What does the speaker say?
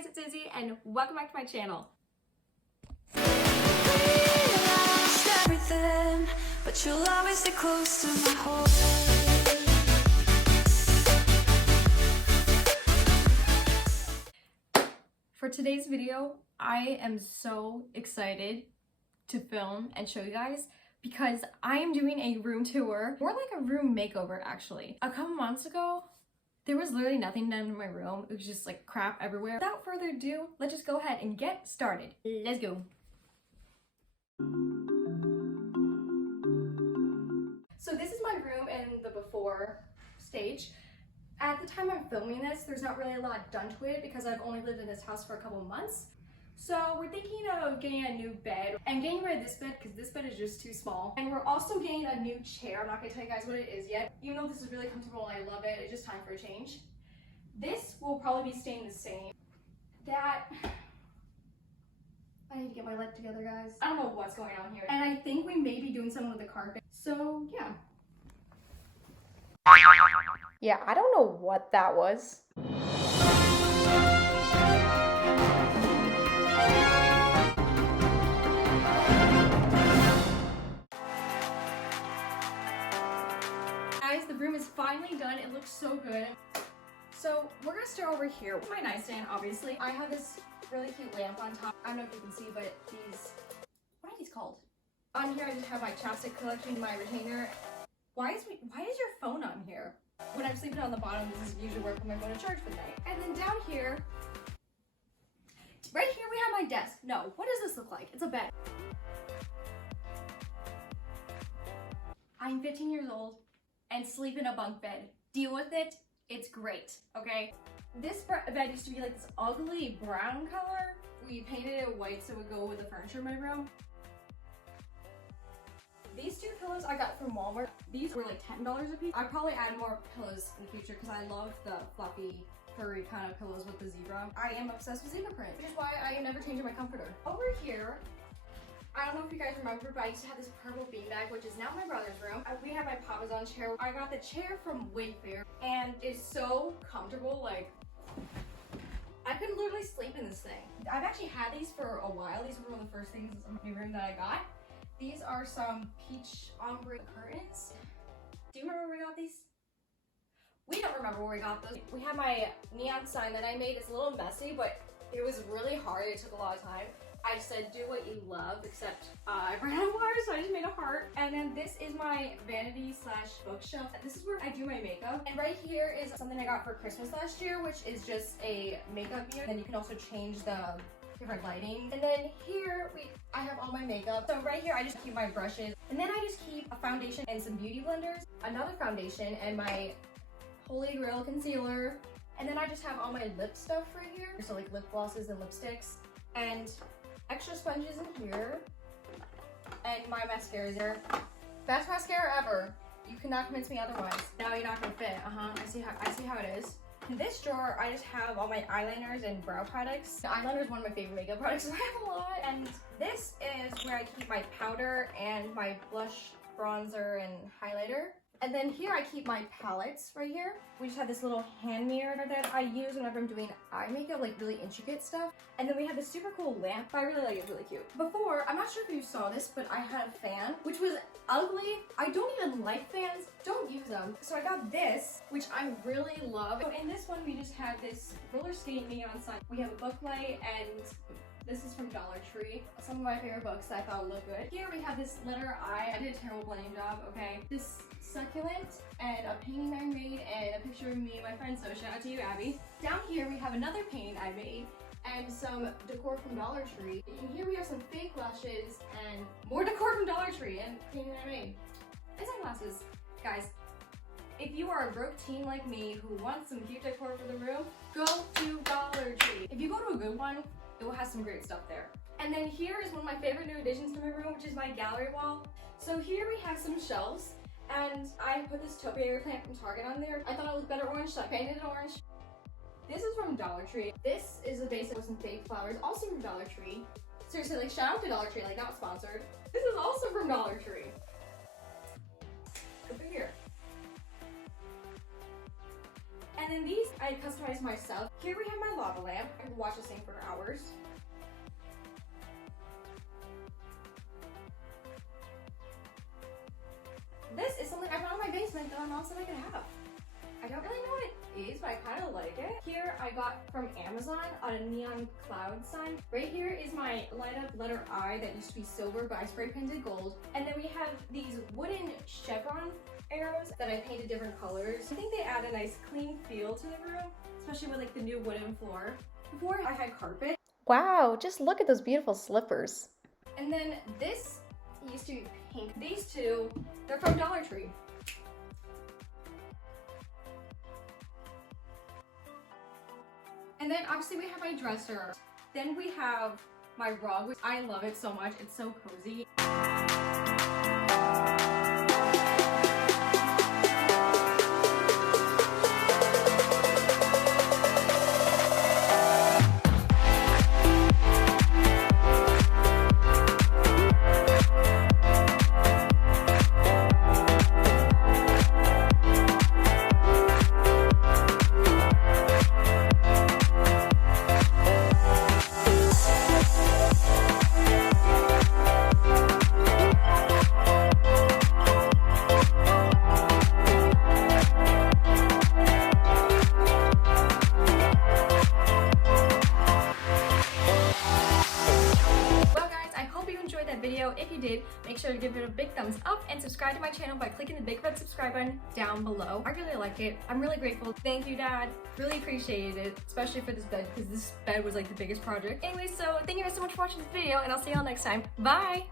guys, it's Izzy and welcome back to my channel. Everything, but you'll always stay close to my heart. For today's video, I am so excited to film and show you guys because I am doing a room tour, more like a room makeover actually. A couple months ago, there was literally nothing done in my room. It was just like crap everywhere. Without further ado, let's just go ahead and get started. Let's go. So this is my room in the before stage. At the time I'm filming this, there's not really a lot done to it because I've only lived in this house for a couple months. So we're thinking of getting a new bed and getting rid of this bed because this bed is just too small. And we're also getting a new chair. I'm not gonna tell you guys what it is yet. Even though this is really comfortable and I love it, it's just time for a change. This will probably be staying the same. That, I need to get my life together, guys. I don't know what's going on here. And I think we may be doing something with the carpet. So yeah. Yeah, I don't know what that was. Guys, the room is finally done. It looks so good. So we're gonna start over here with my nightstand, obviously. I have this really cute lamp on top. I don't know if you can see, but these, what are these called? On here I just have my chapstick collection, my retainer. Why is your phone on here? When I'm sleeping on the bottom, this is usually where I put my phone to charge for the night. And then down here, right here we have my desk. No, what does this look like? It's a bed. I'm 15 years old and sleep in a bunk bed. Deal with it. It's great, okay? This bed used to be like this ugly brown color. We painted it white so it would go with the furniture in my room. These two pillows I got from Walmart. These were like $10 a piece. I'd probably add more pillows in the future because I love the fluffy, furry kind of pillows with the zebra. I am obsessed with zebra print, which is why I am never changing my comforter. Over here, I don't know if you guys remember, but I used to have this purple beanbag, which is now my brother's room. We have my Papa's chair. I got the chair from Wayfair, and it's so comfortable. Like, I could literally sleep in this thing. I've actually had these for a while. These were one of the first things in my room that I got. These are some peach ombre curtains. Do you remember where we got these? We don't remember where we got those. We have my neon sign that I made. It's a little messy, but it was really hard. It took a lot of time. I said, do what you love, except I ran out of wire, so I just made a heart. And then this is my vanity slash bookshelf. This is where I do my makeup. And right here is something I got for Christmas last year, which is just a makeup mirror. Then you can also change the different lighting. And then here I have all my makeup. So right here I just keep my brushes. And then I just keep a foundation and some beauty blenders, another foundation, and my Holy Grail concealer. And then I just have all my lip stuff right here. So like lip glosses and lipsticks. And extra sponges in here, and my mascara is there. Best mascara ever. You cannot convince me otherwise. Now you're not gonna fit. I see how it is. In this drawer, I just have all my eyeliners and brow products. The eyeliner is one of my favorite makeup products. I have a lot. And this is where I keep my powder and my blush, bronzer, and highlighter. And then here I keep my palettes right here. We just have this little hand mirror that I use whenever I'm doing eye makeup, like really intricate stuff. And then we have this super cool lamp. I really like it, it's really cute. Before, I'm not sure if you saw this, but I had a fan, which was ugly. I don't even like fans, don't use them. So I got this, which I really love. So in this one, we just have this roller skate neon sign. We have a book light, and this is from Dollar Tree. Some of my favorite books that I thought would look good. Here we have this letter I. I did a terrible blending job, okay? This succulent and a painting I made and a picture of me and my friend, so shout out to you, Abby. Down here we have another painting I made and some decor from Dollar Tree. And here we have some fake lashes and more decor from Dollar Tree and painting I made. And sunglasses. Guys, if you are a broke teen like me who wants some cute decor for the room, go to Dollar Tree. If you go to a good one, it will have some great stuff there. And then here is one of my favorite new additions to my room, which is my gallery wall. So here we have some shelves, and I put this topiary plant from Target on there. I thought it looked better orange, so I painted it orange. This is from Dollar Tree. This is a basic with some fake flowers, also from Dollar Tree. Seriously, like shout out to Dollar Tree, like not sponsored. This is also from Dollar Tree. Over here. And And then these I customized myself. Here we have my lava lamp. I can watch this thing for hours. This is something I found in my basement that my mom said I could have. I don't really know what it is, but I kind of like it. Here I got from Amazon on a neon cloud sign. Right here is my light up letter I that used to be silver, but I spray painted gold. And then we have these wooden chevron arrows that I painted different colors. I think they add a nice clean feel to the room, especially with like the new wooden floor. Before I had carpet. Wow, just look at those beautiful slippers. And then this used to be pink. These two, they're from Dollar Tree. And then obviously we have my dresser. Then we have my rug, which I love it so much. It's so cozy. Video. If you did, make sure to give it a big thumbs up and subscribe to my channel by clicking the big red subscribe button down below. I really like it. I'm really grateful. Thank you, Dad. Really appreciated it, especially for this bed, because this bed was like the biggest project. Anyway, so thank you guys so much for watching this video, and I'll see y'all next time. Bye!